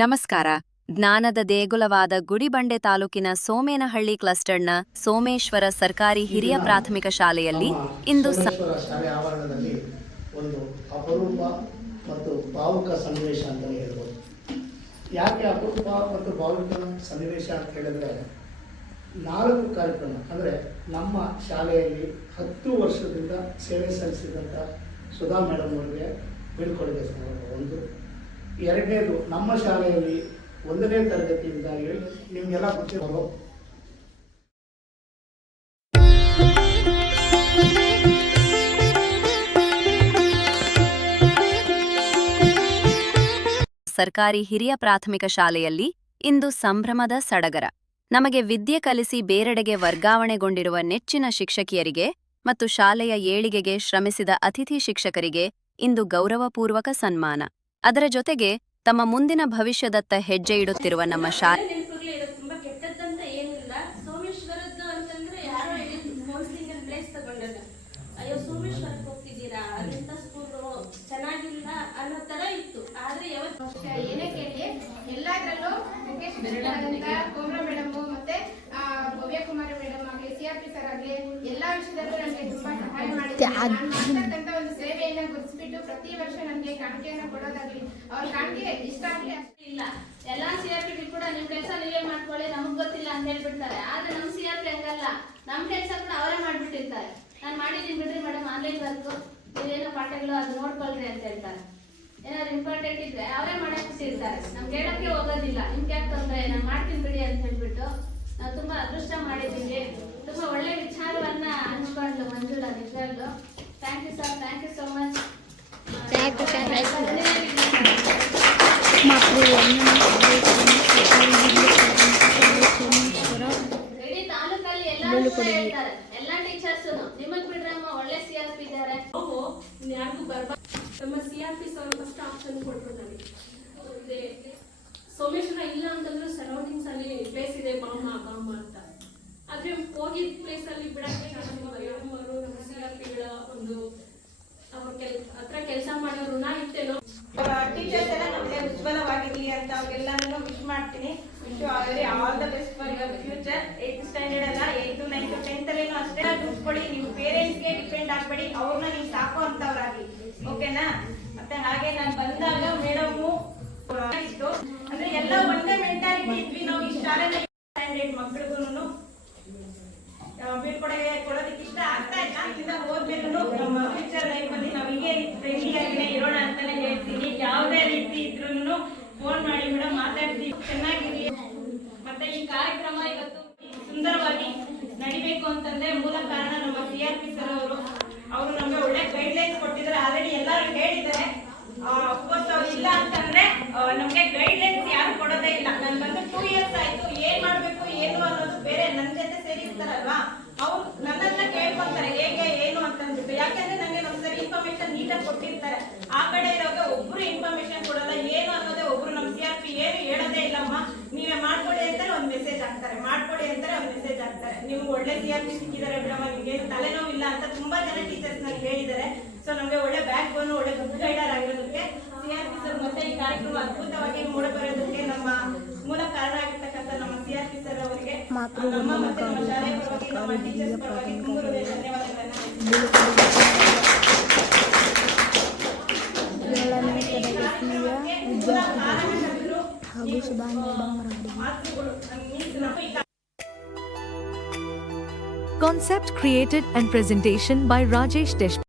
ನಮಸ್ಕಾರ. ಜ್ಞಾನದ ದೇಗುಲವಾದ ಗುಡಿಬಂಡೆ ತಾಲೂಕಿನ ಸೋಮೇನಹಳ್ಳಿ ಕ್ಲಸ್ಟರ್ನ ಸೋಮೇಶ್ವರ ಸರ್ಕಾರಿ ಹಿರಿಯ ಪ್ರಾಥಮಿಕ ಶಾಲೆಯಲ್ಲಿ ಇಂದು ಸೋಮೇಶ್ವರ ಶಾಲೆ ಆವರಣದಲ್ಲಿ ಒಂದು ಅಪರೂಪ ಮತ್ತು ಭಾವುಕ ಸನ್ನಿವೇಶ ಅಂತ ಹೇಳ್ಬೋದು. ಯಾಕೆ ಅಪರೂಪ ಮತ್ತು ಭಾವುಕ ಸನ್ನಿವೇಶ ಅಂತ ಹೇಳಿದ್ರೆ 4 ಕಾರ್ಯಕ್ರಮ ಅಂದರೆ ನಮ್ಮ ಶಾಲೆಯಲ್ಲಿ 10 ವರ್ಷದಿಂದ ಸೇವೆ ಸಲ್ಲಿಸಿದಂಥ ಸುಧಾ ಮೇಡಮ್ ಅವರಿಗೆ ಬೀಳ್ಕೊಡುಗೆ ಸಮಾರಂಭ ಒಂದು. ಎರಡನೇದು, ನಮ್ಮ ಶಾಲೆಯಲ್ಲಿ 1ನೇ ತರಗತಿಯಿಂದ ನಿಮಗೆಲ್ಲ ಗೊತ್ತಿರೋದು ಸರ್ಕಾರಿ ಹಿರಿಯ ಪ್ರಾಥಮಿಕ ಶಾಲೆಯಲ್ಲಿ ಇಂದು ಸಂಭ್ರಮದ ಸಡಗರ. ನಮಗೆ ವಿದ್ಯೆ ಕಲಿಸಿ ಬೇರೆಡೆಗೆ ವರ್ಗಾವಣೆಗೊಂಡಿರುವ ನೆಚ್ಚಿನ ಶಿಕ್ಷಕಿಯರಿಗೆ ಮತ್ತು ಶಾಲೆಯ ಏಳಿಗೆಗೆ ಶ್ರಮಿಸಿದ ಅತಿಥಿ ಶಿಕ್ಷಕರಿಗೆ ಇಂದು ಗೌರವಪೂರ್ವಕ ಸನ್ಮಾನ. ಅದರ ಜೊತೆಗೆ ತಮ್ಮ ಮುಂದಿನ ಭವಿಷ್ಯದತ್ತ ಹೆಜ್ಜೆ ಇಡುತ್ತಿರುವ ನಮ್ಮ ಶಾಲೆ ಭವ್ಯಕುಮಾರಿ ಮೇಡಮ್ ಆಗಲಿ, CRP ಸರ್ ಆಗಲಿ, ಎಲ್ಲಾ ವಿಷಯದಲ್ಲೂ ನನಗೆ ತುಂಬಾ ಸಹಾಯ ಮಾಡಿದ್ದಾರೆ. ಒಂದು ಸೇವೆಯನ್ನು ಗುರುತಿಸಿಬಿಟ್ಟು ಪ್ರತಿ ವರ್ಷ ನನಗೆ ಕಾಣಿಕೆಯನ್ನು ಕೊಡೋದಾಗಲಿ, ಅವ್ರ ಕಾಣಿಕೆ ಇಷ್ಟ ಆಗಲಿ ಅಷ್ಟೇ ಇಲ್ಲ. ಎಲ್ಲಾ CRP ಕೂಡ ನಿಮ್ ಕೆಲಸ ನೀವೇ ಮಾಡ್ಕೊಳ್ಳಿ, ನಮಗ್ ಗೊತ್ತಿಲ್ಲ ಅಂತ ಹೇಳ್ಬಿಡ್ತಾರೆ. ಆದ್ರೆ ನಮ್ CRP ಹಂಗಲ್ಲ, ನಮ್ ಕೆಲಸ ಕೂಡ ಅವರೇ ಮಾಡ್ಬಿಟ್ಟಿರ್ತಾರೆ. ನಾನು ಮಾಡಿದೀನಿ ಬಿಡ್ರಿ ಮೇಡಮ್ ಆನ್ಲೈನ್ ವರ್ಕ್, ನೀವೇನೋ ಪಾಠಗಳು ಅದು ನೋಡ್ಕೊಳ್ರಿ ಅಂತ ಹೇಳ್ತಾರೆ. ಏನಾದ್ರು ಇಂಪಾರ್ಟೆಂಟ್ ಇದ್ರೆ ಅವರೇ ಮಾಡಕ್ಬಿಟ್ಟಿರ್ತಾರೆ. ನಮ್ಗೆ ಹೇಳಕ್ಕೆ ಹೋಗೋದಿಲ್ಲ, ನಿಮ್ಗೆ ಯಾಕೆ ತೊಂದ್ರೆ, ನಾನು ಮಾಡ್ತೀನಿ ಬಿಡಿ ಅಂತ ಹೇಳ್ಬಿಟ್ಟು ನಾವು ತುಂಬಾ ಅದೃಷ್ಟ ಮಾಡಿದ್ದೀವಿ. ತುಂಬಾ ಒಳ್ಳೆ ವಿಚಾರವನ್ನ ಹಂಚ್ಕೊಂಡು ಮಂಜುಳಾ, ನಿಜವಾಗ್ಲು thank you sir, thank you so much. ಇಡೀ ತಾಲೂಕಲ್ಲಿ ಎಲ್ಲರೂ ಹೇಳ್ತಾರೆ, ಎಲ್ಲಾ ಟೀಚರ್ಸ್ ನಿಮಗ್ ಬಿಡ್ರಮ್ಮ ಒಳ್ಳೆ CRP ಇದ್ದಾರೆ. ಯಾರಿಗೂ ಬರ್ಬಾರ್ದು. ನಮ್ಮ CRP ಸರ್ ಫಸ್ಟ್ ಆಪ್ಷನ್ ಕೊಟ್ಟರು ನನಗೆ. ಸೋಮೇಶ್ವರ ಇಲ್ಲ ಅಂತಂದ್ರೆ ಸರೌಂಡಿಂಗ್ಸ್ ಅಲ್ಲಿ ಪ್ಲೇಸ್ ಇದೆ ಬಾಮ್ಮ ಅಂತ. ಆದ್ರೆ ಹೋಗಿದ್ದ ಪ್ಲೇಸ್ ಅಲ್ಲಿ ಬಿಡಕ್ಕೆ ನಮ್ಮ CRPಗಳ ಒಂದು ಅವ್ರ ಹತ್ರ ಕೆಲಸ ಮಾಡೋ ಋಣ ಇತ್ತೇನೋ. ಟೀಚರ್ಸ್ ಎಲ್ಲ ನಮಗೆ ಉಜ್ವಲವಾಗಿರ್ಲಿ ಅಂತ ಅವ್ರಿಗೆಲ್ಲಾನು ವಿಶ್ ಮಾಡ್ತೀನಿ. Wish all the best for your future. 8th standard ಅಲ್ಲ, 8th 9th 10th ಅಲ್ಲೇನು ಅಷ್ಟೇ ಕೂತ್ಕೊಳ್ಳಿ. ನಿಮ್ ಪೇರೆಂಟ್ಸ್ಗೆ ಡಿಪೆಂಡ್ ಆಗ್ಬೇಡಿ, ಅವ್ರನ್ನ ನೀವು ಸಾಕೋ ಅಂತವ್ರಾಗಿ, ಓಕೆನಾ? ಮತ್ತೆ ಹಾಗೆ ನಾನು ಬಂದಾಗ ಮೇಡಮು ಇತ್ತು ಅಂದ್ರೆ ಎಲ್ಲ ಒಂದೇ ಮೆಂಟಾಲಿಟಿ ಇದ್ವಿ ನಾವು. ಈ ಶಾಲೆನ ಸ್ಟ್ಯಾಂಡರ್ಡ್ ಮಕ್ಳಿಗೂ ಬೀಳ್ಕೊಡುಗೆ ಕೊಡೋದಕ್ಕೆ ಇಷ್ಟ ಆಗ್ತಾ ಇಲ್ಲ. ಇಲ್ಲಿಂದ ಹೋದ್ಮೇಲೂ ನಮ್ಮ ಫ್ಯೂಚರ್ ಲೈಫ್ ಅಲ್ಲಿ ನಾವು ಹೀಗೆ ಫ್ರೆಂಡ್ಲಿ ಆಗಿನೇ ಇರೋಣ ಅಂತಾನೆ ಹೇಳ್ತೀನಿ. ಯಾವುದೇ ರೀತಿ ಇದ್ರೂ ಫೋನ್ ಮಾಡಿ ಮೇಡಮ್ ಮಾತಾಡ್ತೀವಿ, ಚೆನ್ನಾಗಿರ್ಲಿ. ಮತ್ತೆ ಈ ಕಾರ್ಯಕ್ರಮ ಇವತ್ತು ಸುಂದರವಾಗಿ ನಡಿಬೇಕು ಅಂತಂದ್ರೆ ಮೂಲ ಕಾರಣ ನಮ್ಮ CRP ಸರ್ ಅವರು ನಮ್ಗೆ ಒಳ್ಳೆ ಗೈಡ್ಲೈನ್ಸ್ ಕೊಟ್ಟಿದ್ದಾರೆ. ಆಲ್ರೆಡಿ ಎಲ್ಲರೂ ಹೇಳಿದ್ದಾರೆ. ಅಫ್ಕೋರ್ಸ್ ಅವ್ರು ಇಲ್ಲ ಅಂತಂದ್ರೆ ನಮ್ಗೆ ಗೈಡ್ಲೈನ್ಸ್ ಯಾರು ಕೊಡೋದೇ ಇಲ್ಲ. ನನ್ ಬಂದು 2 years ಆಯ್ತು. ಏನ್ ಮಾಡ್ಬೇಕು ಏನು ಅನ್ನೋದು ಬೇರೆ ನನ್ನ ಜೊತೆ ಸೇರಿರ್ತಾರಲ್ವಾ, ಅವ್ರು ನನ್ನನ್ನ ಕೇಳ್ಕೊಂತಾರೆ ಹೇಗೆ ಏನು ಅಂತಂದ್ಬಿಟ್ಟು. ಯಾಕಂದ್ರೆ ನಂಗೆ ಒಂದ್ಸರಿ ಇನ್ಫಾರ್ಮೇಶನ್ ನೀಟಾಗಿ ಕೊಟ್ಟಿರ್ತಾರೆ. ಆ ಕಡೆ ಇರೋವಾಗ ಒಬ್ರು ಇನ್ಫಾರ್ಮೇಶನ್ ಕೊಡಲ್ಲ, ಏನು ಅನ್ನೋದೇ ಒಬ್ರು ನಮ್ಮ CRP ಏನು ಹೇಳೋದೇ ಇಲ್ಲಮ್ಮ, ನೀವೇ ಮಾಡ್ಕೊಡಿ ಅಂತಾರೆ ಒಂದು ಮೆಸೇಜ್ ಹಾಕ್ತಾರೆ, ಮಾಡ್ಕೊಡಿ ಅಂತಾರೆ ಒಂದು ಮೆಸೇಜ್ ಹಾಕ್ತಾರೆ. ನಿಮ್ಗೆ ಒಳ್ಳೆ CRP ಸಿಕ್ಕಿದ್ದಾರೆ ಬಿಡಮ್ಮ, ನಿಮ್ಗೇನು ತಲೆನೋವು ಇಲ್ಲ ಅಂತ ತುಂಬಾ ಜನ ಟೀಚರ್ಸ್ ನನಗೆ ಹೇಳಿದ್ದಾರೆ. ಸೊ ನಮ್ಗೆ ಒಳ್ಳೆ ಬ್ಯಾಕ್ ಬೋನ್, ಒಳ್ಳೆ ಗುಡ್ ಗೈಡರ್ ಆಗಿರೋದಕ್ಕೆ CRP ಸರ್ ಮತ್ತೆ ಈ ಕಾರ್ಯಕ್ರಮ ಅದ್ಭುತವಾಗಿ ಮೂಡಿಬರೋದಕ್ಕೆ ನಮ್ಮ ಮೂಲ ಕಾರಣ ಆಗಿರ್ತಕ್ಕಂಥ ನಮ್ಮ CRP ಸರ್ ಅವರಿಗೆ ನಮ್ಮ ಮತ್ತೆ ನಮ್ಮ ಶಾಲೆಯ ಪರವಾಗಿ, ನಮ್ಮ ಟೀಚರ್ಸ್ ಪರವಾಗಿ ತುಂಬ ಧನ್ಯವಾದಗಳನ್ನು. Concept created and presentation by Rajesh Desh.